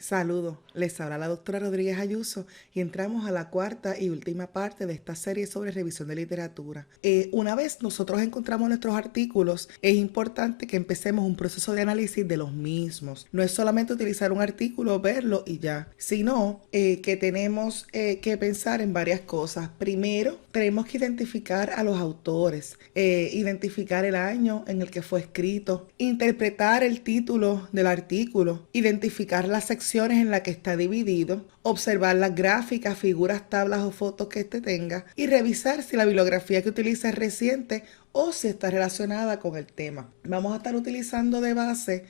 Saludos, les habla la doctora Rodríguez Ayuso y entramos a la cuarta y última parte de esta serie sobre revisión de literatura. Una vez nosotros encontramos nuestros artículos, es importante que empecemos un proceso de análisis de los mismos. No es solamente utilizar un artículo, verlo y ya, sino que tenemos que pensar en varias cosas. Primero, tenemos que identificar a los autores, identificar el año en el que fue escrito, interpretar el título del artículo, identificar las secciones en las que está dividido, observar las gráficas, figuras, tablas o fotos que este tenga y revisar si la bibliografía que utiliza es reciente o si está relacionada con el tema. Vamos a estar utilizando de base,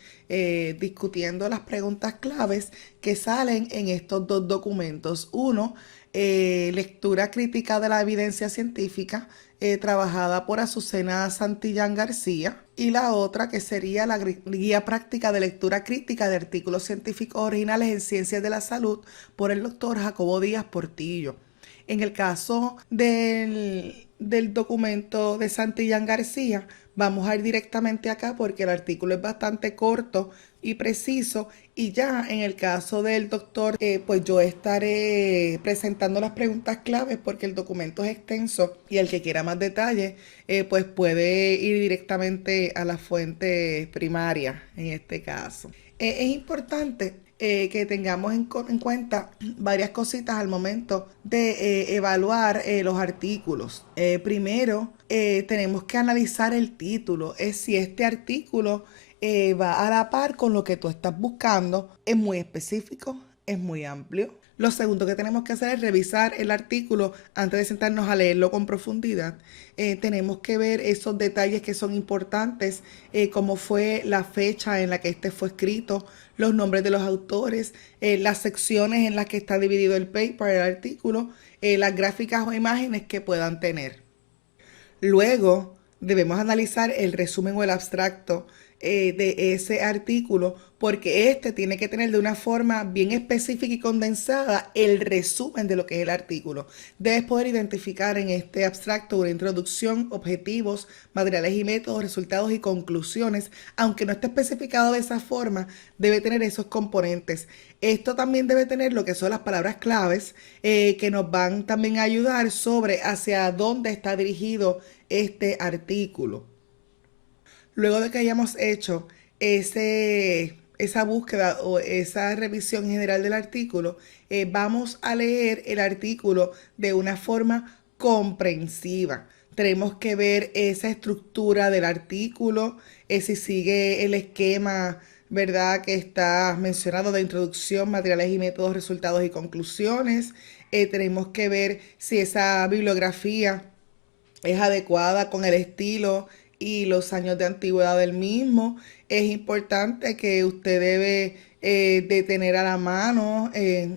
discutiendo las preguntas claves que salen en estos dos documentos. Uno, lectura crítica de la evidencia científica, trabajada por Azucena Santillán García, y la otra que sería la guía práctica de lectura crítica de artículos científicos originales en ciencias de la salud por el doctor Jacobo Díaz Portillo. En el caso del documento de Santillán García, vamos a ir directamente acá porque el artículo es bastante corto y preciso, y ya en el caso del doctor, pues yo estaré presentando las preguntas claves porque el documento es extenso y el que quiera más detalles, pues puede ir directamente a la fuente primaria en este caso. Es importante que tengamos en cuenta varias cositas al momento de evaluar los artículos. Primero, tenemos que analizar el título, es si este artículo va a la par con lo que tú estás buscando, es muy específico, es muy amplio. Lo segundo que tenemos que hacer es revisar el artículo antes de sentarnos a leerlo con profundidad. Tenemos que ver esos detalles que son importantes, como fue la fecha en la que este fue escrito, los nombres de los autores, las secciones en las que está dividido el paper, el artículo, las gráficas o imágenes que puedan tener. Luego debemos analizar el resumen o el abstracto de ese artículo, porque este tiene que tener de una forma bien específica y condensada el resumen de lo que es el artículo. Debes poder identificar en este abstracto una introducción, objetivos, materiales y métodos, resultados y conclusiones. Aunque no esté especificado de esa forma, debe tener esos componentes. Esto también debe tener lo que son las palabras claves, que nos van también a ayudar sobre hacia dónde está dirigido este artículo. Luego de que hayamos hecho esa búsqueda o esa revisión general del artículo, vamos a leer el artículo de una forma comprensiva. Tenemos que ver esa estructura del artículo, si sigue el esquema, ¿verdad?, que está mencionado de introducción, materiales y métodos, resultados y conclusiones. Tenemos que ver si esa bibliografía es adecuada con el estilo y los años de antigüedad del mismo. Es importante que usted debe de tener a la mano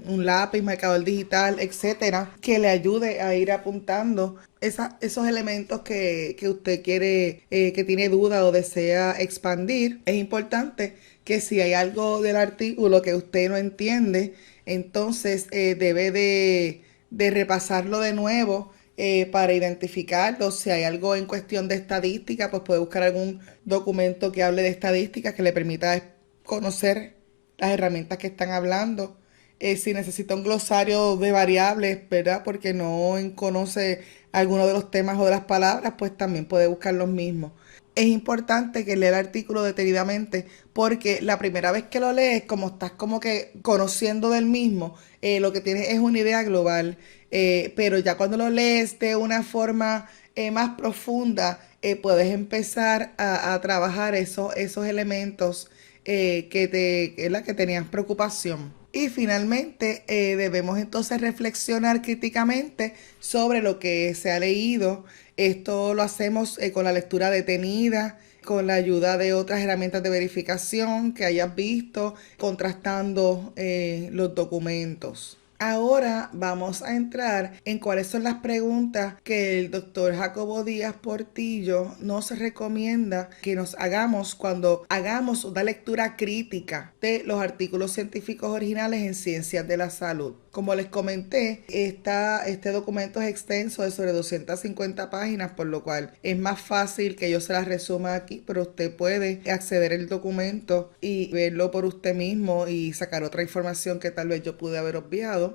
un lápiz, marcador digital, etcétera, que le ayude a ir apuntando esos elementos que usted quiere, que tiene duda o desea expandir. Es importante que si hay algo del artículo que usted no entiende, entonces debe de repasarlo de nuevo, para identificarlo. Si hay algo en cuestión de estadística, pues puede buscar algún documento que hable de estadística que le permita conocer las herramientas que están hablando. Si necesita un glosario de variables, ¿verdad?, porque no conoce alguno de los temas o de las palabras, pues también puede buscar los mismos. Es importante que lea el artículo detenidamente porque la primera vez que lo lees, como estás como que conociendo del mismo, lo que tienes es una idea global. Pero ya cuando lo lees de una forma más profunda, puedes empezar a trabajar esos elementos que tenían preocupación. Y finalmente, debemos entonces reflexionar críticamente sobre lo que se ha leído. Esto lo hacemos con la lectura detenida, con la ayuda de otras herramientas de verificación que hayas visto, contrastando los documentos. Ahora vamos a entrar en cuáles son las preguntas que el doctor Jacobo Díaz Portillo nos recomienda que nos hagamos cuando hagamos una lectura crítica de los artículos científicos originales en Ciencias de la Salud. Como les comenté, este documento es extenso, de sobre 250 páginas, por lo cual es más fácil que yo se las resuma aquí, pero usted puede acceder al documento y verlo por usted mismo y sacar otra información que tal vez yo pude haber obviado.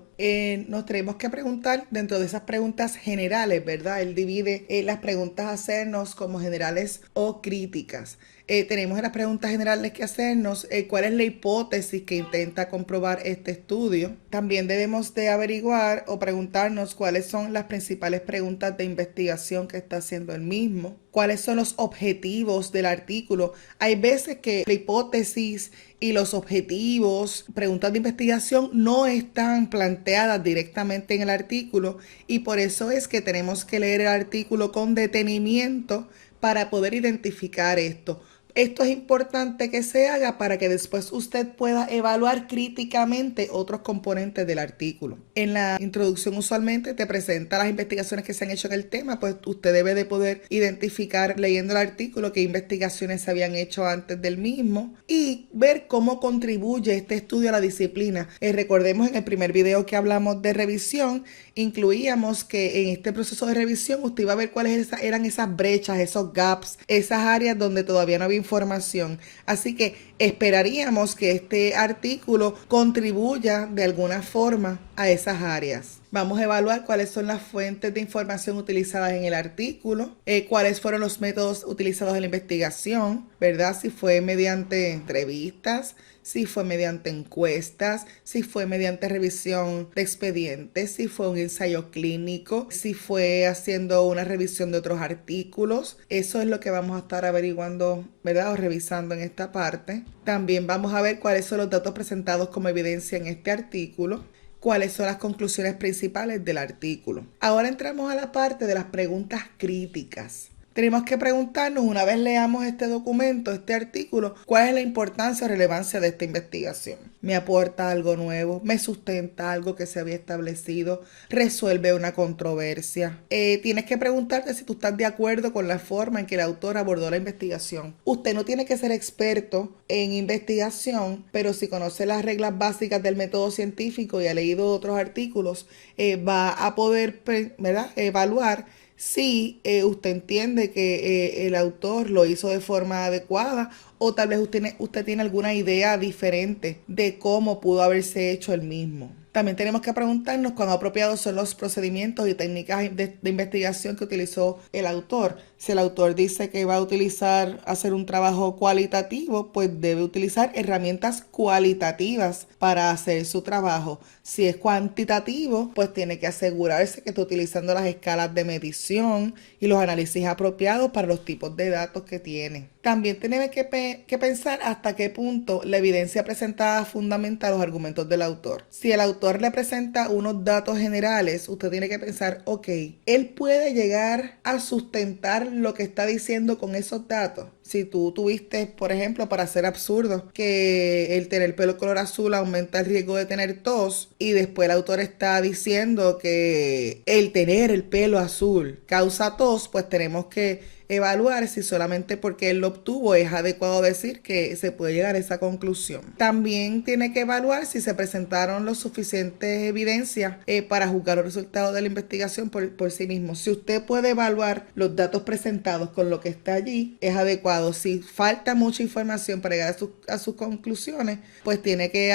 Nos tenemos que preguntar dentro de esas preguntas generales, ¿verdad? Él divide las preguntas a hacernos como generales o críticas. Tenemos en las preguntas generales que hacernos cuál es la hipótesis que intenta comprobar este estudio. También debemos de averiguar o preguntarnos cuáles son las principales preguntas de investigación que está haciendo el mismo, cuáles son los objetivos del artículo. Hay veces que la hipótesis y los objetivos, preguntas de investigación, no están planteadas directamente en el artículo y por eso es que tenemos que leer el artículo con detenimiento para poder identificar esto. Esto es importante que se haga para que después usted pueda evaluar críticamente otros componentes del artículo. En la introducción usualmente te presenta las investigaciones que se han hecho en el tema, pues usted debe de poder identificar leyendo el artículo qué investigaciones se habían hecho antes del mismo y ver cómo contribuye este estudio a la disciplina. Recordemos en el primer video que hablamos de revisión, incluíamos que en este proceso de revisión usted iba a ver cuáles eran esas brechas, esos gaps, esas áreas donde todavía no había información. Así que esperaríamos que este artículo contribuya de alguna forma a esas áreas. Vamos a evaluar cuáles son las fuentes de información utilizadas en el artículo, cuáles fueron los métodos utilizados en la investigación, ¿verdad? Si fue mediante entrevistas, si fue mediante encuestas, si fue mediante revisión de expedientes, si fue un ensayo clínico, si fue haciendo una revisión de otros artículos. Eso es lo que vamos a estar averiguando, ¿verdad? O revisando en esta parte. También vamos a ver cuáles son los datos presentados como evidencia en este artículo, cuáles son las conclusiones principales del artículo. Ahora entramos a la parte de las preguntas críticas. Tenemos que preguntarnos, una vez leamos este documento, este artículo, cuál es la importancia o relevancia de esta investigación. ¿Me aporta algo nuevo? ¿Me sustenta algo que se había establecido? ¿Resuelve una controversia? Tienes que preguntarte si tú estás de acuerdo con la forma en que el autor abordó la investigación. Usted no tiene que ser experto en investigación, pero si conoce las reglas básicas del método científico y ha leído otros artículos, va a poder, ¿verdad?, evaluar si usted entiende que el autor lo hizo de forma adecuada o tal vez usted tiene alguna idea diferente de cómo pudo haberse hecho el mismo. También tenemos que preguntarnos cuán apropiados son los procedimientos y técnicas de investigación que utilizó el autor. Si el autor dice que va a hacer un trabajo cualitativo, pues debe utilizar herramientas cualitativas para hacer su trabajo. Si es cuantitativo, pues tiene que asegurarse que está utilizando las escalas de medición y los análisis apropiados para los tipos de datos que tiene. También tenemos que pensar hasta qué punto la evidencia presentada fundamenta los argumentos del autor. Si el autor le presenta unos datos generales, usted tiene que pensar, ok, él puede llegar a sustentar lo que está diciendo con esos datos. Si tú tuviste, por ejemplo, para ser absurdo, que el tener pelo color azul aumenta el riesgo de tener tos y después el autor está diciendo que el tener el pelo azul causa tos, pues tenemos que evaluar si solamente porque él lo obtuvo es adecuado decir que se puede llegar a esa conclusión. También tiene que evaluar si se presentaron los suficientes evidencias para juzgar los resultados de la investigación por sí mismo. Si usted puede evaluar los datos presentados con lo que está allí, es adecuado. Si falta mucha información para llegar a sus conclusiones, pues tiene que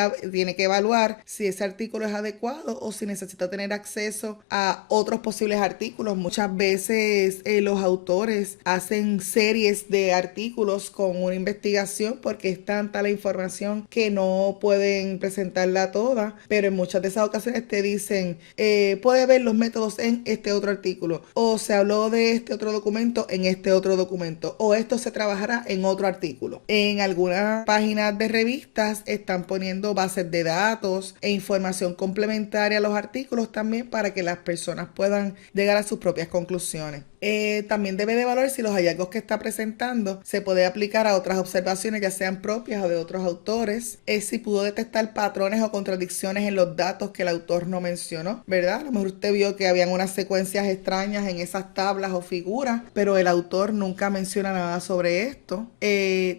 evaluar si ese artículo es adecuado o si necesita tener acceso a otros posibles artículos. Muchas veces los autores hacen series de artículos con una investigación porque es tanta la información que no pueden presentarla toda, pero en muchas de esas ocasiones te dicen, puede ver los métodos en este otro artículo, o se habló de este otro documento en este otro documento, o esto se trabajará en otro artículo. En algunas páginas de revistas están poniendo bases de datos e información complementaria a los artículos también para que las personas puedan llegar a sus propias conclusiones. También debe de evaluar si los hallazgos que está presentando se puede aplicar a otras observaciones, ya sean propias o de otros autores. Si pudo detectar patrones o contradicciones en los datos que el autor no mencionó, ¿verdad? A lo mejor usted vio que habían unas secuencias extrañas en esas tablas o figuras, pero el autor nunca menciona nada sobre esto.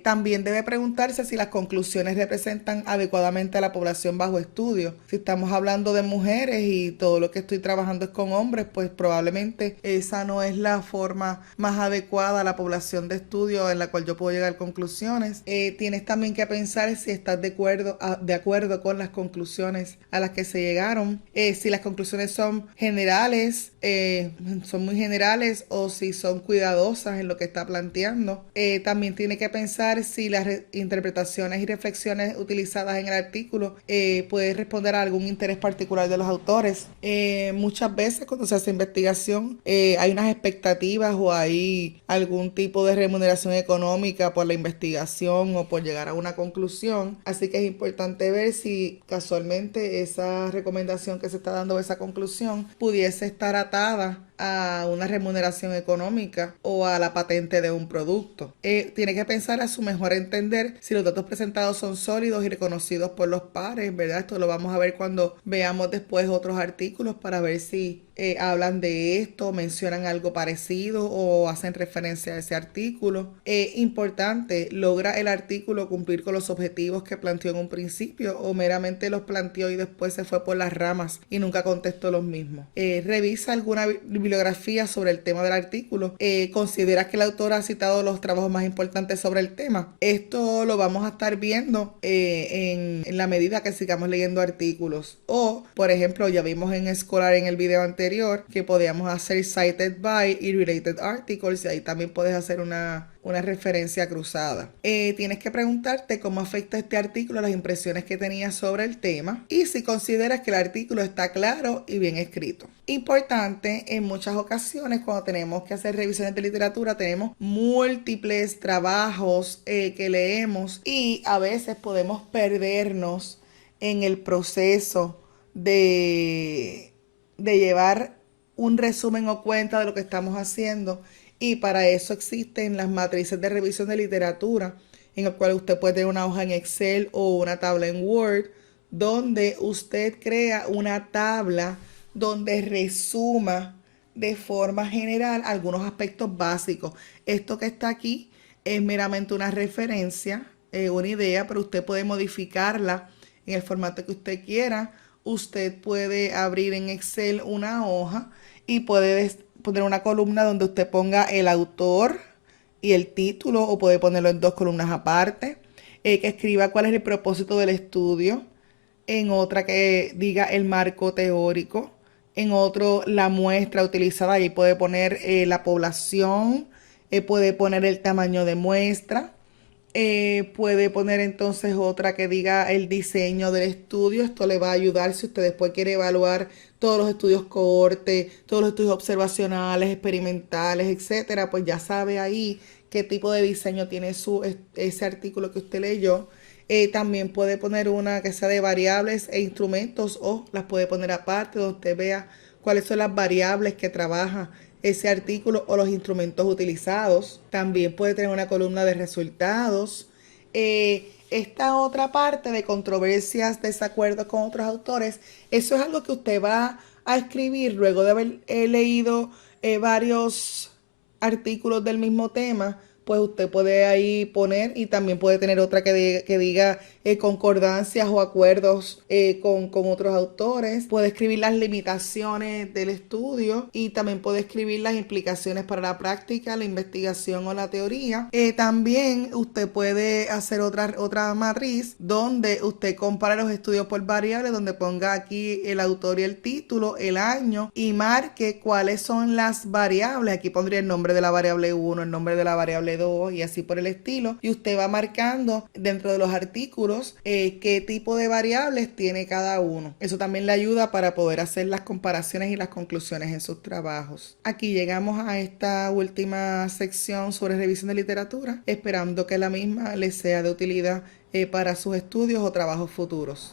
También debe preguntarse si las conclusiones representan adecuadamente a la población bajo estudio. Si estamos hablando de mujeres y todo lo que estoy trabajando es con hombres, pues probablemente esa no es la forma más adecuada a la población de estudio en la cual yo puedo llegar a conclusiones. Tienes también que pensar si estás de acuerdo con las conclusiones a las que se llegaron. Si las conclusiones son generales, son muy generales, o si son cuidadosas en lo que está planteando. También tiene que pensar si las interpretaciones y reflexiones utilizadas en el artículo pueden responder a algún interés particular de los autores. Muchas veces cuando se hace investigación hay unas expectativas o hay algún tipo de remuneración económica por la investigación o por llegar a una conclusión, así que es importante ver si casualmente esa recomendación que se está dando, esa conclusión, pudiese estar atada a una remuneración económica o a la patente de un producto. Tiene que pensar a su mejor entender si los datos presentados son sólidos y reconocidos por los pares, ¿verdad? Esto lo vamos a ver cuando veamos después otros artículos para ver si hablan de esto, mencionan algo parecido o hacen referencia a ese artículo. Importante, ¿logra el artículo cumplir con los objetivos que planteó en un principio o meramente los planteó y después se fue por las ramas y nunca contestó los mismos? Revisa alguna bibliografía sobre el tema del artículo. ¿Consideras que el autor ha citado los trabajos más importantes sobre el tema? Esto lo vamos a estar viendo en la medida que sigamos leyendo artículos. O, por ejemplo, ya vimos en Scholar en el video anterior que podíamos hacer cited by y related articles, y ahí también puedes hacer una referencia cruzada. Tienes que preguntarte cómo afecta este artículo a las impresiones que tenías sobre el tema y si consideras que el artículo está claro y bien escrito. Importante, en muchas ocasiones cuando tenemos que hacer revisiones de literatura tenemos múltiples trabajos que leemos y a veces podemos perdernos en el proceso de llevar un resumen o cuenta de lo que estamos haciendo, y para eso existen las matrices de revisión de literatura, en el cual usted puede tener una hoja en Excel o una tabla en Word, donde usted crea una tabla donde resuma de forma general algunos aspectos básicos. Esto que está aquí es meramente una referencia, una idea, pero usted puede modificarla en el formato que usted quiera. Usted puede abrir en Excel una hoja y puede poner una columna donde usted ponga el autor y el título, o puede ponerlo en dos columnas aparte, que escriba cuál es el propósito del estudio, en otra que diga el marco teórico, en otro la muestra utilizada, y puede poner la población, puede poner el tamaño de muestra. Puede poner entonces otra que diga el diseño del estudio. Esto le va a ayudar si usted después quiere evaluar todos los estudios cohorte, todos los estudios observacionales, experimentales, etcétera, pues ya sabe ahí qué tipo de diseño tiene ese artículo que usted leyó. También puede poner una que sea de variables e instrumentos, o las puede poner aparte donde usted vea cuáles son las variables que trabaja ese artículo o los instrumentos utilizados. También puede tener una columna de resultados. Esta otra parte de controversias, desacuerdos con otros autores, eso es algo que usted va a escribir luego de haber leído varios artículos del mismo tema. Pues usted puede ahí poner, y también puede tener otra que diga concordancias o acuerdos con otros autores. Puede escribir las limitaciones del estudio y también puede escribir las implicaciones para la práctica, la investigación o la teoría. También usted puede hacer otra matriz donde usted compara los estudios por variables, donde ponga aquí el autor y el título, el año, y marque cuáles son las variables. Aquí pondría el nombre de la variable 1, el nombre de la variable 2 y así por el estilo. Y usted va marcando dentro de los artículos qué tipo de variables tiene cada uno. Eso también le ayuda para poder hacer las comparaciones y las conclusiones en sus trabajos. Aquí llegamos a esta última sección sobre revisión de literatura, esperando que la misma les sea de utilidad para sus estudios o trabajos futuros.